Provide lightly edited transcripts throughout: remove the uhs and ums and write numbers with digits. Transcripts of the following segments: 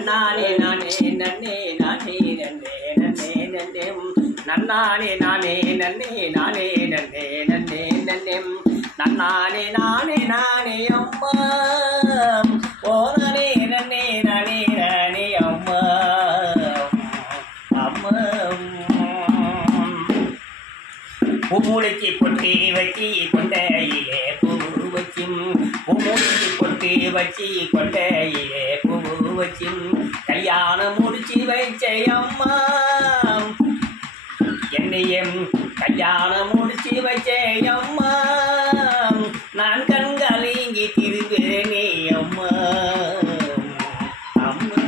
நன்னானே நானே நன்னே நானே நன்னே நன்னே நன்னே நன்னானே நானே நன்னே நானே நன்னே நன்னே நன்னே நன்னானே நானே நானே அம்மா ஓ நானே நன்னே நானே நானே அம்மா அம்மா பூமுடிக்கு பொட்டி வச்சி கொண்டையிலே பூ வச்சும் பூமுடிக்கு பொட்டி வச்சி கொண்டையிலே பூ வச்சும் கல்யாணம் முடிச்சு வைச்ச அம்மா என்னையும் கல்யாணம் முடிச்சு வச்ச அம்மா நான் கண்காலிங்கி திரும்புறேனே அம்மா அம்மா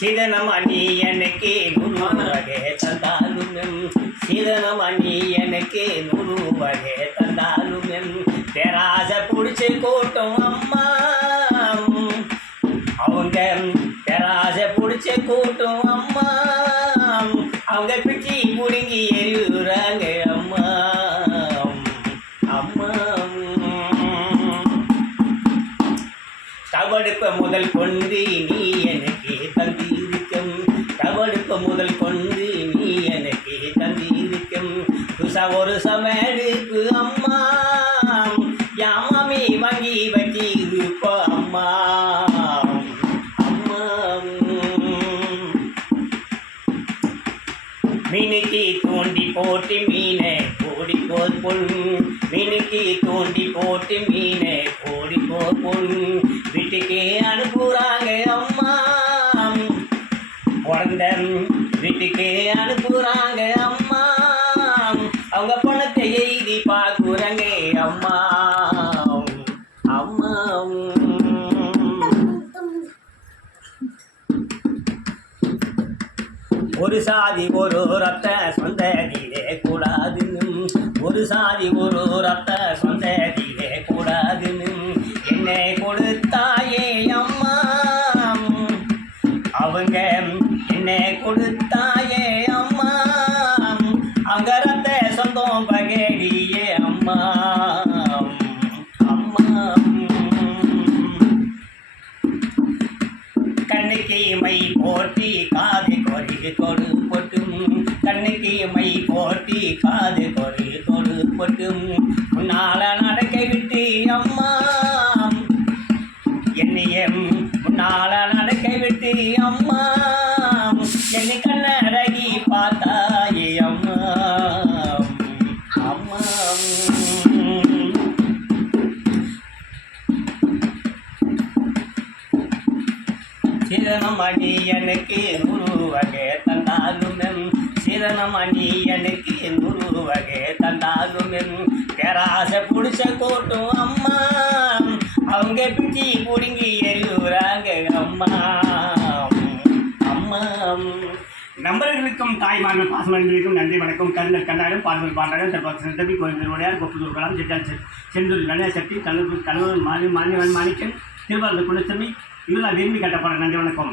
சீதனமணி எனக்கு 100 வகை தந்தாலும் சீதனமணி எனக்கு 100 வகை தந்தாலும் பேராசை பிடிச்சி கூட்டம் அம்மா அவங்க பேராசை பிடிச்சி கூட்டம் அம்மா அவங்க பிச்சி முடுங்கி எறிவுறாங்க அம்மா அம்மா கவடுப்ப முதல் கொண்டு நீ எனக்கு தந்திருக்கும் கவடுப்ப முதல் கொண்டு நீ எனக்கு தந்திருக்கும் புதுசா ஒரு சமையலுக்கு அம்மா யாமாமி வாங்கி வச்சிருப்பா அம்மா அம்மா மீனுக்கு தூண்டி போட்டு மீனை ஓடி போல் மீனுக்கு தூண்டி போட்டு மீனை ஓடி போல் வீட்டுக்கு அனுப்புறாங்க அம்மா பிறந்த வீட்டுக்கு அனுப்புறாங்க அம்மா அவங்க பணத்தை எழுதி பார்க்குறாங்க அம்மா அம்மா ஒரு சாதி ஒரு ரத்த சொந்ததிலே கூடாதுன்னு ஒரு சாதி ஒரு ரத்த சொந்ததிலே கூடாதுன்னு என்னை கொடுத்தாயே அம்மா அவங்க என்னை கொடுத்தாயே அம்மா அவங்க ரத்த சொந்தம் பகடியே அம்மா அம்மா கண்ணுக்கு மை போட்டி காது கொடு பொட்டும் கண்ணுக்கு மை போட்டி காது கொடு பொட்டும் முன்னால நடக்க விட்டு அம்மா என்னையும் முன்னால நடக்க விட்டு அம்மா என்னை கண்ணடகி பார்த்தாயே அம்மா அம்மா சீதனமணி எனக்கு 100 வகை தந்தாலும் சீதனமணி எனக்கு 100 வகை தந்தாலும் பேராசை பிடிச்ச கூட்டும் அம்மா அவங்க பிச்சி பிடுங்கி எறிவுறாங்க அம்மா அம்மா நண்பர்களுக்கும் தாய்மார்கள் பாசமர்களுக்கும் நன்றி வணக்கம் கருணர் கண்ணாடும் பார்வல் பாண்டாடும் தற்பி கோயிலுடையார் கொப்புதூர் கலாம் செந்தூர் கணேச சக்தி கல்லூர் கல்லூர் மாணிக்கன் திருவாரூர் குலசாமி இதெல்லாம் விரும்பி கட்டப்பட நன்றி வணக்கம்.